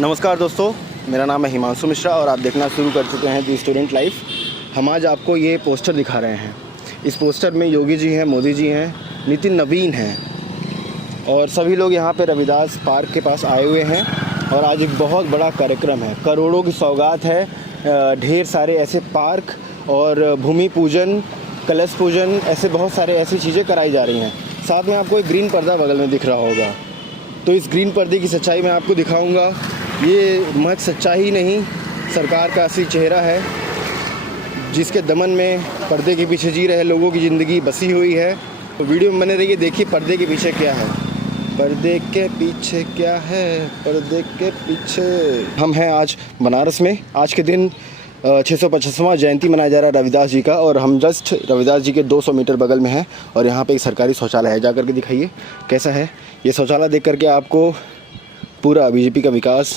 नमस्कार दोस्तों, मेरा नाम है हिमांशु मिश्रा और आप देखना शुरू कर चुके हैं दी स्टूडेंट लाइफ। हम आज आपको ये पोस्टर दिखा रहे हैं। इस पोस्टर में योगी जी हैं, मोदी जी हैं, नितिन नवीन हैं और सभी लोग यहाँ पे रविदास पार्क के पास आए हुए हैं। और आज एक बहुत बड़ा कार्यक्रम है, करोड़ों की सौगात है। ढेर सारे ऐसे पार्क और भूमि पूजन, कलश पूजन, ऐसे बहुत सारे ऐसी चीज़ें कराई जा रही हैं। साथ में आपको एक ग्रीन पर्दा बगल में दिख रहा होगा, तो इस ग्रीन पर्दे की सच्चाई मैं आपको दिखाऊंगा। ये महज सच्चाई नहीं, सरकार का असली चेहरा है, जिसके दमन में पर्दे के पीछे जी रहे लोगों की ज़िंदगी बसी हुई है। तो वीडियो में बने रहिए, देखिए पर्दे के पीछे क्या है। पर्दे के पीछे क्या है, पर्दे के पीछे। हम हैं आज बनारस में। आज के दिन 650वां जयंती मनाया जा रहा है रविदास जी का, और हम जस्ट रविदास जी के 200 मीटर बगल में हैं। और यहाँ पे एक सरकारी शौचालय है, जा करके दिखाइए कैसा है ये शौचालय। देख करके आपको पूरा बीजेपी का विकास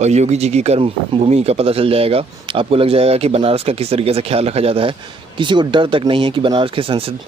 और योगी जी की कर्म भूमि का पता चल जाएगा। आपको लग जाएगा कि बनारस का किस तरीके से ख्याल रखा जाता है। किसी को डर तक नहीं है कि बनारस के सांसद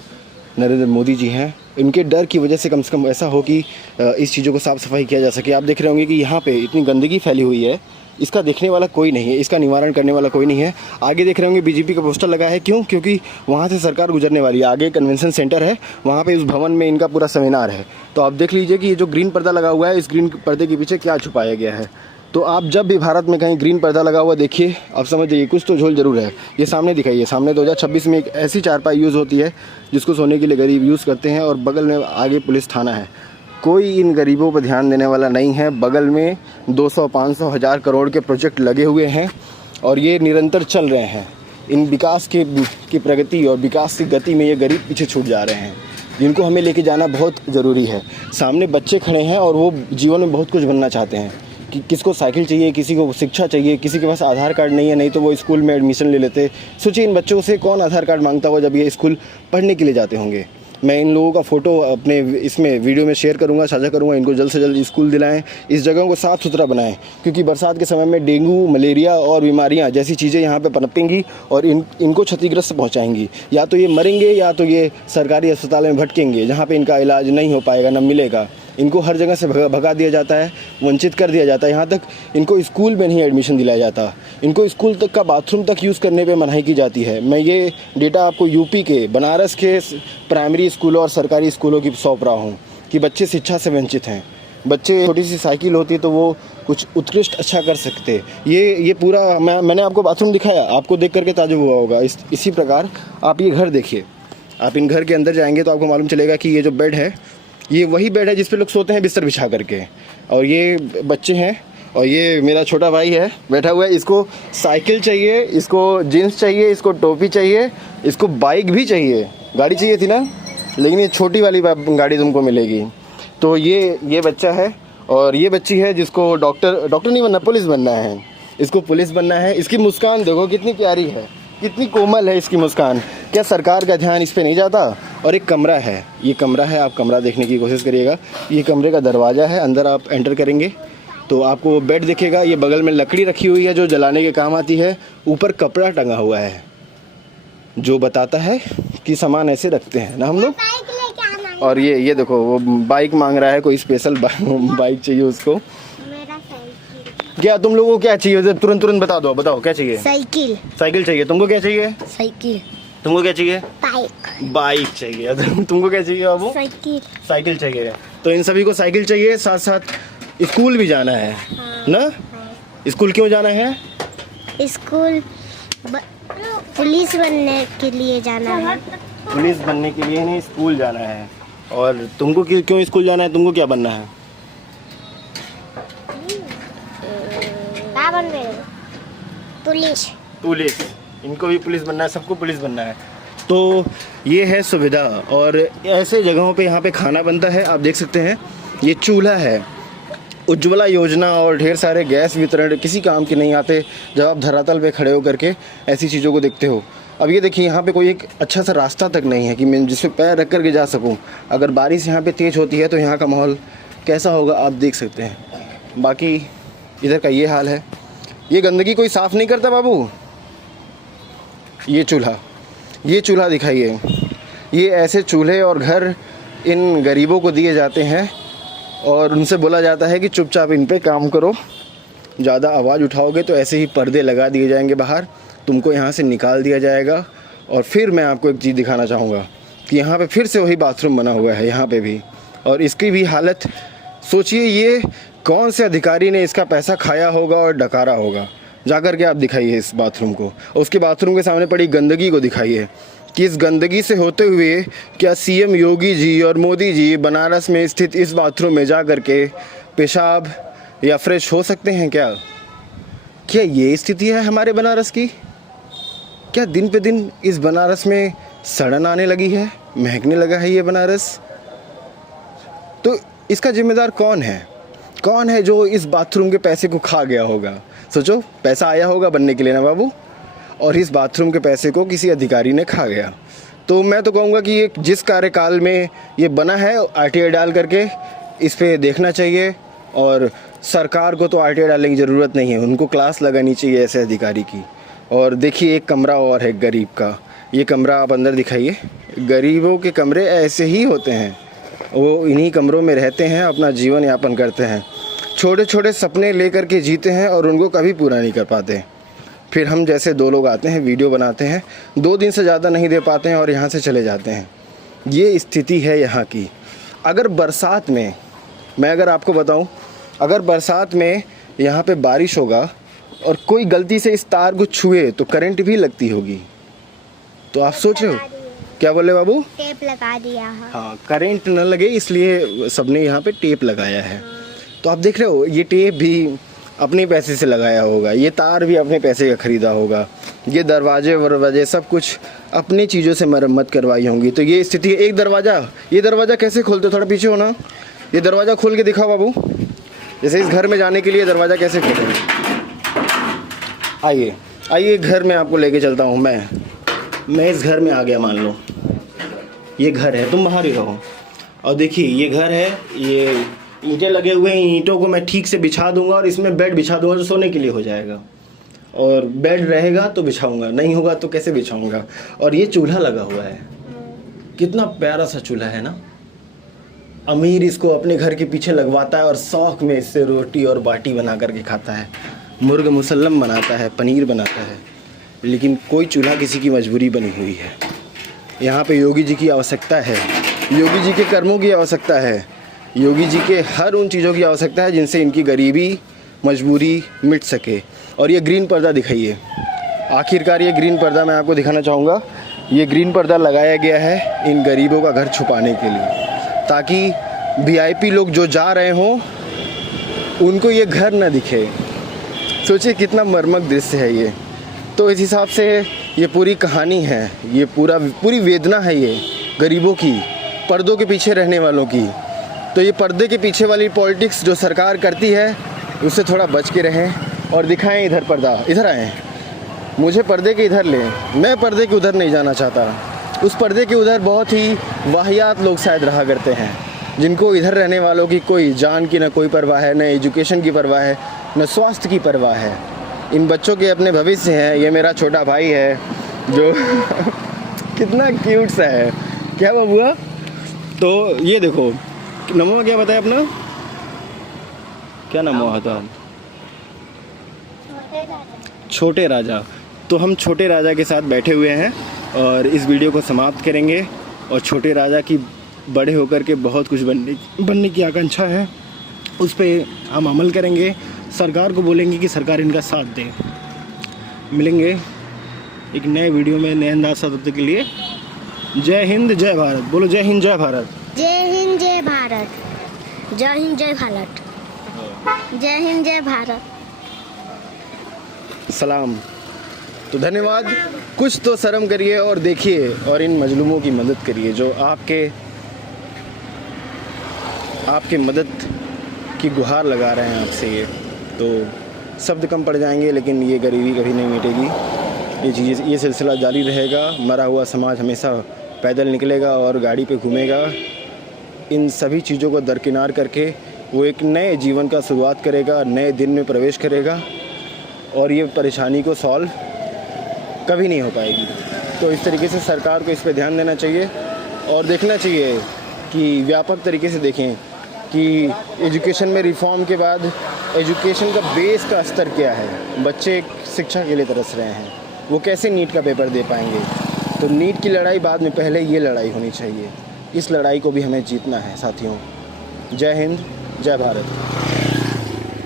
नरेंद्र मोदी जी हैं। इनके डर की वजह से कम ऐसा हो कि इस चीज़ों को साफ़ सफाई किया जा सके। आप देख रहे होंगे कि यहाँ पे इतनी गंदगी फैली हुई है, इसका देखने वाला कोई नहीं है, इसका निवारण करने वाला कोई नहीं है। आगे देख रहे होंगे बीजेपी का पोस्टर लगा है, क्यों? क्योंकि वहाँ से सरकार गुजरने वाली है। आगे कन्वेंशन सेंटर है, वहाँ पे उस भवन में इनका पूरा सेमिनार है। तो आप देख लीजिए कि ये जो ग्रीन पर्दा लगा हुआ है, इस ग्रीन पर्दे के पीछे क्या छुपाया गया है। तो आप जब भी भारत में कहीं ग्रीन पर्दा लगा हुआ देखिए, आप समझ जाइए कुछ तो झोल जरूर है। ये सामने दिखाइए, सामने 2026 में एक ऐसी चारपाई यूज़ होती है जिसको सोने के लिए गरीब यूज़ करते हैं, और बगल में आगे पुलिस थाना है। कोई इन गरीबों पर ध्यान देने वाला नहीं है। बगल में 200, 500, 1000 करोड़ के प्रोजेक्ट लगे हुए हैं और ये निरंतर चल रहे हैं। इन विकास की प्रगति और विकास की गति में ये गरीब पीछे छूट जा रहे हैं, जिनको हमें लेके जाना बहुत ज़रूरी है। सामने बच्चे खड़े हैं और वो जीवन में बहुत कुछ बनना चाहते हैं। कि किसको साइकिल चाहिए, किसी को शिक्षा चाहिए, किसी के पास आधार कार्ड नहीं है, नहीं तो वो स्कूल में एडमिशन ले लेते। सोचिए इन बच्चों से कौन आधार कार्ड मांगता हुआ जब ये स्कूल पढ़ने के लिए जाते होंगे। मैं इन लोगों का फ़ोटो अपने इसमें वीडियो में शेयर करूंगा, साझा करूंगा। इनको जल्द से जल्द स्कूल दिलाएं, इस जगहों को साफ़ सुथरा बनाएं, क्योंकि बरसात के समय में डेंगू, मलेरिया और बीमारियां जैसी चीज़ें यहाँ पे पनपेंगी और इनको क्षतिग्रस्त पहुँचाएंगी। या तो ये मरेंगे या तो ये सरकारी अस्पताल में भटकेंगे, जहाँ पर इनका इलाज नहीं हो पाएगा, न मिलेगा। इनको हर जगह से भगा दिया जाता है, वंचित कर दिया जाता है। यहाँ तक इनको स्कूल में नहीं एडमिशन दिलाया जाता, इनको स्कूल तक का बाथरूम तक यूज़ करने पे मनाही की जाती है। मैं ये डेटा आपको यूपी के बनारस के प्राइमरी स्कूलों और सरकारी स्कूलों की सौंप रहा हूँ कि बच्चे शिक्षा से वंचित हैं। बच्चे, छोटी सी साइकिल होती तो वो कुछ उत्कृष्ट अच्छा कर सकते। ये पूरा मैंने आपको बाथरूम दिखाया, आपको देख करके ताजुब हुआ होगा। इसी प्रकार आप ये घर देखिए, आप इन घर के अंदर जाएंगे तो आपको मालूम चलेगा कि ये जो बेड है, ये वही बेड है जिस पे लोग सोते हैं बिस्तर बिछा करके। और ये बच्चे हैं और ये मेरा छोटा भाई है बैठा हुआ है। इसको साइकिल चाहिए, इसको जीन्स चाहिए, इसको टोपी चाहिए, इसको बाइक भी चाहिए। गाड़ी चाहिए थी ना, लेकिन ये छोटी वाली गाड़ी तुमको मिलेगी। तो ये बच्चा है और ये बच्ची है जिसको डॉक्टर नहीं बनना, पुलिस बनना है। इसको पुलिस बनना है। इसकी मुस्कान देखो कितनी प्यारी है, कितनी कोमल है इसकी मुस्कान। क्या सरकार का ध्यान इस पे नहीं जाता? और एक कमरा है, ये कमरा है, आप कमरा देखने की कोशिश करिएगा। ये कमरे का दरवाज़ा है, अंदर आप एंटर करेंगे तो आपको बेड दिखेगा। ये बगल में लकड़ी रखी हुई है जो जलाने के काम आती है। ऊपर कपड़ा टंगा हुआ है जो बताता है कि सामान ऐसे रखते हैं ना हम लोग। और ये देखो वो बाइक मांग रहा है, कोई स्पेशल बाइक चाहिए उसको। क्या तुम लोगों को क्या चाहिए? तुरंत बताओ क्या चाहिए? साइकिल चाहिए। तुमको क्या चाहिए? साइकिल। तुमको क्या चाहिए? बाइक चाहिए। तुमको क्या चाहिए बाबू? साइकिल चाहिए। तो इन सभी को साइकिल चाहिए, साथ साथ स्कूल भी जाना है। हाँ, ना हाँ। स्कूल क्यों जाना है? स्कूल पुलिस बनने के लिए जाना है। पुलिस बनने के लिए नहीं, स्कूल जाना है। और तुमको क्यों स्कूल जाना है? तुमको क्या बनना है? क्या बन रहे हो? पुलिस। इनको भी पुलिस बनना है, सबको पुलिस बनना है। तो ये है सुविधा। और ऐसे जगहों पे यहाँ पे खाना बनता है, आप देख सकते हैं। ये चूल्हा है। उज्ज्वला योजना और ढेर सारे गैस वितरण किसी काम के नहीं आते जब आप धरातल पे खड़े होकर के ऐसी चीज़ों को देखते हो। अब ये देखिए, यहाँ पे कोई एक अच्छा सा रास्ता तक नहीं है कि मैं जिस पे पैर रख कर के जा सकूँ। अगर बारिश यहाँ पे तेज़ होती है तो यहाँ का माहौल कैसा होगा आप देख सकते हैं। बाकी इधर का ये हाल है। ये गंदगी कोई साफ़ नहीं करता बाबू। ये चूल्हा दिखाइए। ये ऐसे चूल्हे और घर इन गरीबों को दिए जाते हैं और उनसे बोला जाता है कि चुपचाप इन पे काम करो ज़्यादा आवाज़ उठाओगे तो ऐसे ही पर्दे लगा दिए जाएंगे बाहर, तुमको यहाँ से निकाल दिया जाएगा। और फिर मैं आपको एक चीज़ दिखाना चाहूँगा कि यहाँ पे फिर से वही बाथरूम बना हुआ है यहाँ पे भी, और इसकी भी हालत सोचिए, ये कौन से अधिकारी ने इसका पैसा खाया होगा और डकारा होगा। जाकर के आप दिखाइए इस बाथरूम को, उसके बाथरूम के सामने पड़ी गंदगी को दिखाइए कि इस गंदगी से होते हुए क्या सीएम योगी जी और मोदी जी बनारस में स्थित इस बाथरूम में जा कर के पेशाब या फ्रेश हो सकते हैं क्या? क्या ये स्थिति है हमारे बनारस की? क्या दिन पे दिन इस बनारस में सड़न आने लगी है, महकने लगा है ये बनारस? तो इसका जिम्मेदार कौन है? कौन है जो इस बाथरूम के पैसे को खा गया होगा? सोचो, पैसा आया होगा बनने के लिए ना बाबू, और इस बाथरूम के पैसे को किसी अधिकारी ने खा गया। तो मैं तो कहूँगा कि ये जिस कार्यकाल में ये बना है आरटीआई डाल करके इस पे देखना चाहिए, और सरकार को तो आरटीआई डालने की ज़रूरत नहीं है, उनको क्लास लगानी चाहिए ऐसे अधिकारी की। और देखिए एक कमरा और है गरीब का, ये कमरा आप अंदर दिखाइए। गरीबों के कमरे ऐसे ही होते हैं, वो इन्हीं कमरों में रहते हैं, अपना जीवन यापन करते हैं, छोटे छोटे सपने लेकर के जीते हैं और उनको कभी पूरा नहीं कर पाते। फिर हम जैसे दो लोग आते हैं, वीडियो बनाते हैं, 2 दिन से ज़्यादा नहीं दे पाते हैं और यहाँ से चले जाते हैं। ये स्थिति है यहाँ की। अगर बरसात में, मैं अगर आपको बताऊँ, अगर बरसात में यहाँ पे बारिश होगा और कोई गलती से इस तार को छुए तो करंट भी लगती होगी। तो आप सोच रहे हो, क्या बोले बाबू? टेप लगा दिया है। हाँ, करंट न लगे इसलिए सबने यहाँ पे टेप लगाया है। तो आप देख रहे हो, ये टेप भी अपने पैसे से लगाया होगा, ये तार भी अपने पैसे का ख़रीदा होगा, ये दरवाजे वरवाजे सब कुछ अपनी चीज़ों से मरम्मत करवाई होंगी। तो ये स्थिति है। एक दरवाज़ा, ये दरवाज़ा कैसे खोलते हो? थोड़ा पीछे हो ना, ये दरवाज़ा खोल के दिखाओ बाबू। जैसे इस घर में जाने के लिए दरवाज़ा कैसे खोलेंगे? आइए आइए, घर में आपको लेके चलता हूँ। मैं इस घर में आ गया, मान लो ये घर है, तुम बाहर ही रहो। और देखिए ये घर है, ये ईंटें लगे हुए हैं, ईंटों को मैं ठीक से बिछा दूंगा और इसमें बेड बिछा दूंगा जो सोने के लिए हो जाएगा। और बेड रहेगा तो बिछाऊंगा, नहीं होगा तो कैसे बिछाऊंगा। और ये चूल्हा लगा हुआ है, कितना प्यारा सा चूल्हा है ना। अमीर इसको अपने घर के पीछे लगवाता है और शौक में इससे रोटी और बाटी बना करके खाता है, मुर्ग मुसल्लम बनाता है, पनीर बनाता है। लेकिन कोई चूल्हा किसी की मजबूरी बनी हुई है। यहाँ पे योगी जी की आवश्यकता है, योगी जी के कर्मों की आवश्यकता है, योगी जी के हर उन चीज़ों की आवश्यकता है जिनसे इनकी गरीबी मजबूरी मिट सके। और ये ग्रीन पर्दा दिखाइए, आखिरकार ये ग्रीन पर्दा मैं आपको दिखाना चाहूँगा। ये ग्रीन पर्दा लगाया गया है इन गरीबों का घर छुपाने के लिए, ताकि वीआईपी लोग जो जा रहे हों उनको ये घर ना दिखे। सोचिए कितना मर्मक दृश्य है ये। तो इस हिसाब से ये पूरी कहानी है, ये पूरी वेदना है ये गरीबों की, पर्दों के पीछे रहने वालों की। तो ये पर्दे के पीछे वाली पॉलिटिक्स जो सरकार करती है उससे थोड़ा बच के रहें और दिखाएं इधर पर्दा, इधर आएँ, मुझे पर्दे के इधर लें, मैं पर्दे के उधर नहीं जाना चाहता। उस पर्दे के उधर बहुत ही वाहियात लोग शायद रहा करते हैं, जिनको इधर रहने वालों की कोई जान की ना कोई परवाह है, न एजुकेशन की परवाह है, न स्वास्थ्य की परवाह है। इन बच्चों के अपने भविष्य हैं। ये मेरा छोटा भाई है जो कितना क्यूट सा है, क्या बबुआ? तो ये देखो, नमो क्या बताया अपना, क्या नाम हुआ था? छोटे राजा। तो हम छोटे राजा के साथ बैठे हुए हैं और इस वीडियो को समाप्त करेंगे। और छोटे राजा की बड़े होकर के बहुत कुछ बनने की आकांक्षा है, उस पर हम अमल करेंगे। सरकार को बोलेंगे कि सरकार इनका साथ दे। मिलेंगे एक नए वीडियो में नए अंदाज साथ के लिए। जय हिंद जय भारत। बोलो जय हिंद जय भारत। जय हिंद जय भारत। जय हिंद जय भारत। जय हिंद जय भारत। सलाम। तो धन्यवाद। कुछ तो शर्म करिए और देखिए और इन मजलूमों की मदद करिए जो आपके मदद की गुहार लगा रहे हैं आपसे। ये तो शब्द कम पड़ जाएंगे, लेकिन ये गरीबी कभी नहीं मिटेगी। ये सिलसिला जारी रहेगा। मरा हुआ समाज हमेशा पैदल निकलेगा और गाड़ी पे घूमेगा। इन सभी चीज़ों को दरकिनार करके वो एक नए जीवन का शुरुआत करेगा, नए दिन में प्रवेश करेगा और ये परेशानी को सॉल्व कभी नहीं हो पाएगी। तो इस तरीके से सरकार को इस पे ध्यान देना चाहिए और देखना चाहिए कि व्यापक तरीके से देखें कि एजुकेशन में रिफॉर्म के बाद एजुकेशन का बेस का स्तर क्या है। बच्चे शिक्षा के लिए तरस रहे हैं, वो कैसे नीट का पेपर दे पाएंगे। तो नीट की लड़ाई बाद में, पहले ये लड़ाई होनी चाहिए। इस लड़ाई को भी हमें जीतना है साथियों। जय हिंद, जय भारत।